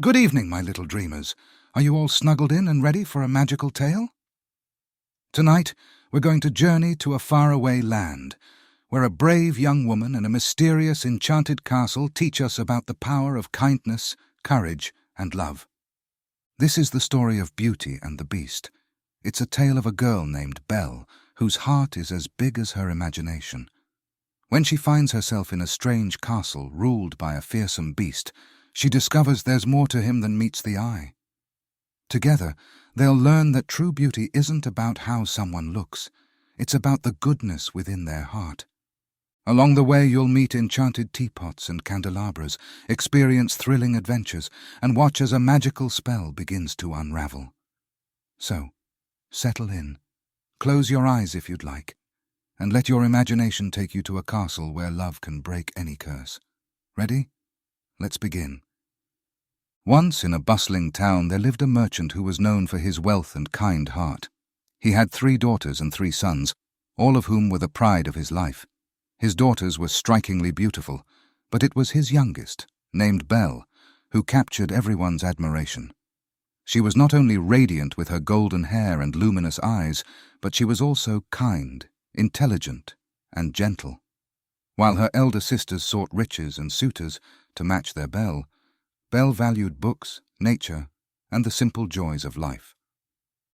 Good evening, my little dreamers. Are you all snuggled in and ready for a magical tale? Tonight, we're going to journey to a faraway land, where a brave young woman and a mysterious enchanted castle teach us about the power of kindness, courage, and love. This is the story of Beauty and the Beast. It's a tale of a girl named Belle, whose heart is as big as her imagination. When she finds herself in a strange castle ruled by a fearsome beast, she discovers there's more to him than meets the eye. Together, they'll learn that true beauty isn't about how someone looks. It's about the goodness within their heart. Along the way, you'll meet enchanted teapots and candelabras, experience thrilling adventures, and watch as a magical spell begins to unravel. So, settle in. Close your eyes if you'd like, and let your imagination take you to a castle where love can break any curse. Ready? Let's begin. Once in a bustling town there lived a merchant who was known for his wealth and kind heart. He had 3 daughters and 3 sons, all of whom were the pride of his life. His daughters were strikingly beautiful, but it was his youngest, named Belle, who captured everyone's admiration. She was not only radiant with her golden hair and luminous eyes, but she was also kind, intelligent, and gentle. While her elder sisters sought riches and suitors to match their Belle, Belle valued books, nature, and the simple joys of life.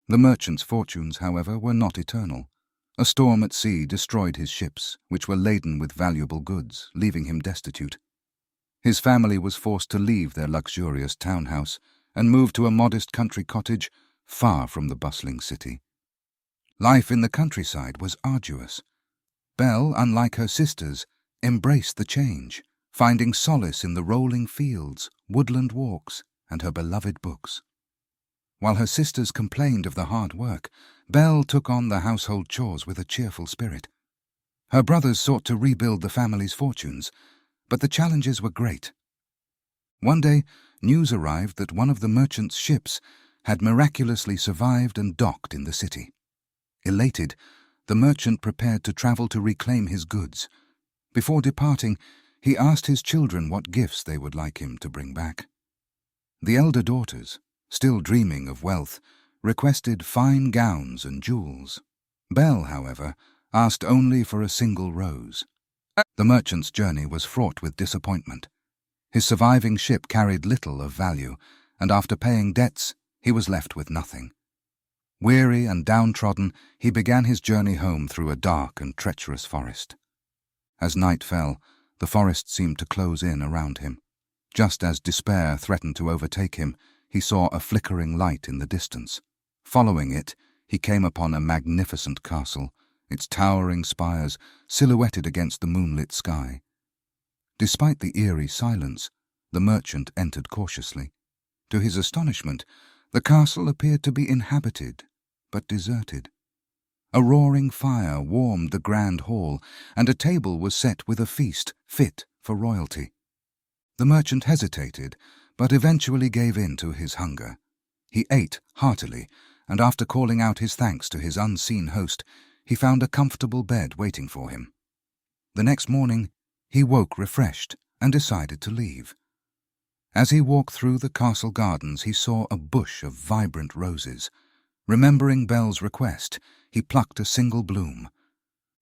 The merchant's fortunes, however, were not eternal. A storm at sea destroyed his ships, which were laden with valuable goods, leaving him destitute. His family was forced to leave their luxurious townhouse and move to a modest country cottage far from the bustling city. Life in the countryside was arduous. Belle, unlike her sisters, embraced the change, finding solace in the rolling fields, woodland walks, and her beloved books. While her sisters complained of the hard work, Belle took on the household chores with a cheerful spirit. Her brothers sought to rebuild the family's fortunes, but the challenges were great. One day, news arrived that one of the merchant's ships had miraculously survived and docked in the city. Elated, the merchant prepared to travel to reclaim his goods. Before departing, he asked his children what gifts they would like him to bring back. The elder daughters, still dreaming of wealth, requested fine gowns and jewels. Belle, however, asked only for a single rose. The merchant's journey was fraught with disappointment. His surviving ship carried little of value, and after paying debts, he was left with nothing. Weary and downtrodden, he began his journey home through a dark and treacherous forest. As night fell, the forest seemed to close in around him. Just as despair threatened to overtake him, he saw a flickering light in the distance. Following it, he came upon a magnificent castle, its towering spires silhouetted against the moonlit sky. Despite the eerie silence, the merchant entered cautiously. To his astonishment, the castle appeared to be inhabited, but deserted. A roaring fire warmed the grand hall, and a table was set with a feast fit for royalty. The merchant hesitated, but eventually gave in to his hunger. He ate heartily, and after calling out his thanks to his unseen host, he found a comfortable bed waiting for him. The next morning, he woke refreshed and decided to leave. As he walked through the castle gardens, he saw a bush of vibrant roses. Remembering Belle's request, he plucked a single bloom.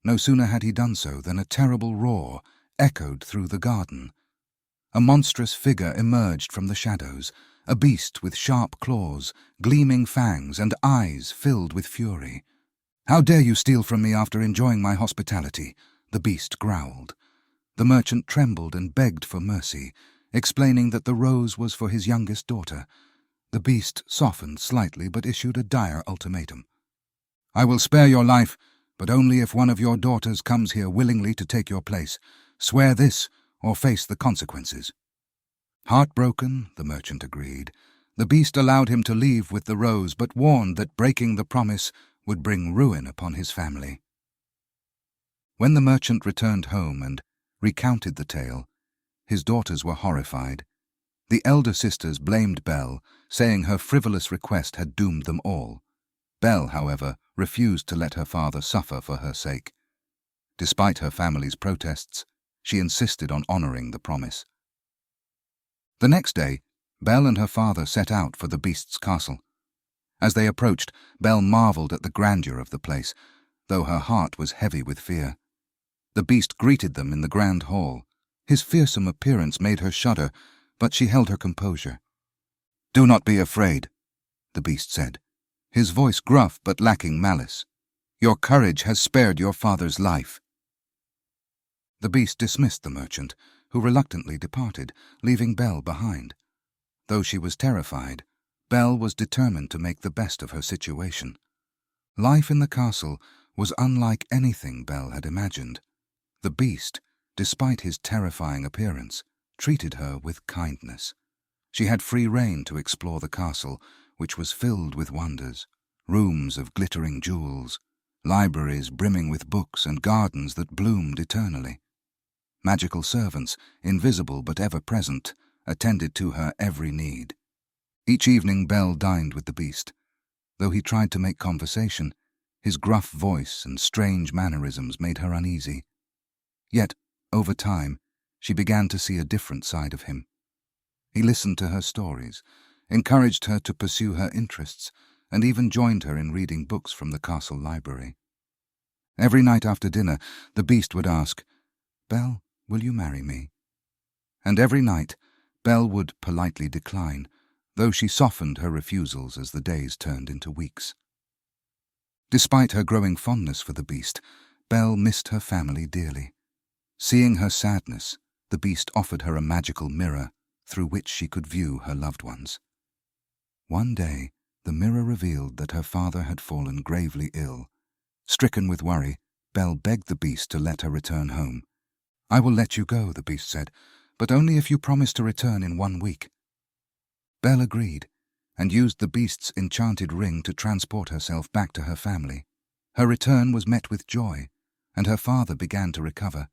No sooner had he done so than a terrible roar echoed through the garden. A monstrous figure emerged from the shadows, a beast with sharp claws, gleaming fangs, and eyes filled with fury. "How dare you steal from me after enjoying my hospitality?" the beast growled. The merchant trembled and begged for mercy, explaining that the rose was for his youngest daughter. The beast softened slightly but issued a dire ultimatum. "I will spare your life, but only if one of your daughters comes here willingly to take your place. Swear this, or face the consequences." Heartbroken, the merchant agreed. The beast allowed him to leave with the rose, but warned that breaking the promise would bring ruin upon his family. When the merchant returned home and recounted the tale, his daughters were horrified. The elder sisters blamed Belle, saying her frivolous request had doomed them all. Belle, however, refused to let her father suffer for her sake. Despite her family's protests, she insisted on honoring the promise. The next day, Belle and her father set out for the beast's castle. As they approached, Belle marvelled at the grandeur of the place, though her heart was heavy with fear. The beast greeted them in the grand hall. His fearsome appearance made her shudder, but she held her composure. "Do not be afraid," the beast said, his voice gruff but lacking malice. "Your courage has spared your father's life." The beast dismissed the merchant, who reluctantly departed, leaving Belle behind. Though she was terrified, Belle was determined to make the best of her situation. Life in the castle was unlike anything Belle had imagined. The beast, despite his terrifying appearance, treated her with kindness. She had free rein to explore the castle, which was filled with wonders, rooms of glittering jewels, libraries brimming with books, and gardens that bloomed eternally. Magical servants, invisible but ever present, attended to her every need. Each evening Belle dined with the beast. Though he tried to make conversation, his gruff voice and strange mannerisms made her uneasy. Yet, over time, she began to see a different side of him. He listened to her stories, encouraged her to pursue her interests, and even joined her in reading books from the castle library. Every night after dinner, the beast would ask, "Belle, will you marry me?" And every night, Belle would politely decline, though she softened her refusals as the days turned into weeks. Despite her growing fondness for the beast, Belle missed her family dearly. Seeing her sadness, the beast offered her a magical mirror through which she could view her loved ones. One day, the mirror revealed that her father had fallen gravely ill. Stricken with worry, Belle begged the beast to let her return home. "I will let you go," the beast said, "but only if you promise to return in 1 week." Belle agreed, and used the beast's enchanted ring to transport herself back to her family. Her return was met with joy, and her father began to recover.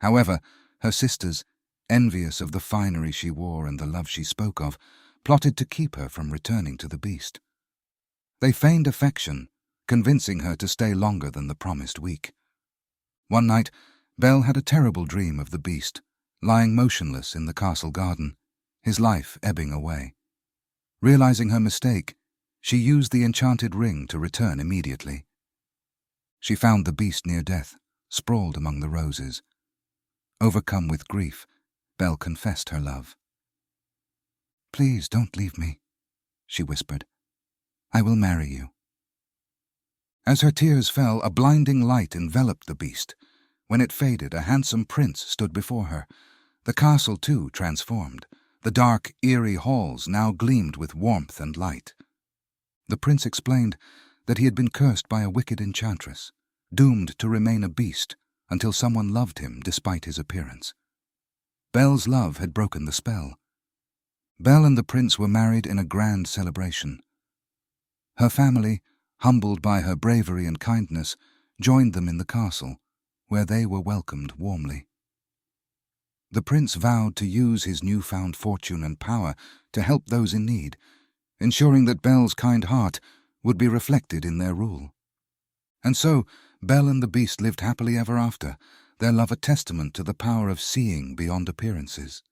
However, her sisters, envious of the finery she wore and the love she spoke of, plotted to keep her from returning to the beast. They feigned affection, convincing her to stay longer than the promised week. One night, Belle had a terrible dream of the beast, lying motionless in the castle garden, his life ebbing away. Realizing her mistake, she used the enchanted ring to return immediately. She found the beast near death, sprawled among the roses. Overcome with grief, Belle confessed her love. "Please don't leave me," she whispered. "I will marry you." As her tears fell, a blinding light enveloped the beast. When it faded, a handsome prince stood before her. The castle, too, transformed. The dark, eerie halls now gleamed with warmth and light. The prince explained that he had been cursed by a wicked enchantress, doomed to remain a beast until someone loved him despite his appearance. Belle's love had broken the spell. Belle and the prince were married in a grand celebration. Her family, humbled by her bravery and kindness, joined them in the castle, where they were welcomed warmly. The prince vowed to use his newfound fortune and power to help those in need, ensuring that Belle's kind heart would be reflected in their rule. And so, Belle and the beast lived happily ever after, their love a testament to the power of seeing beyond appearances.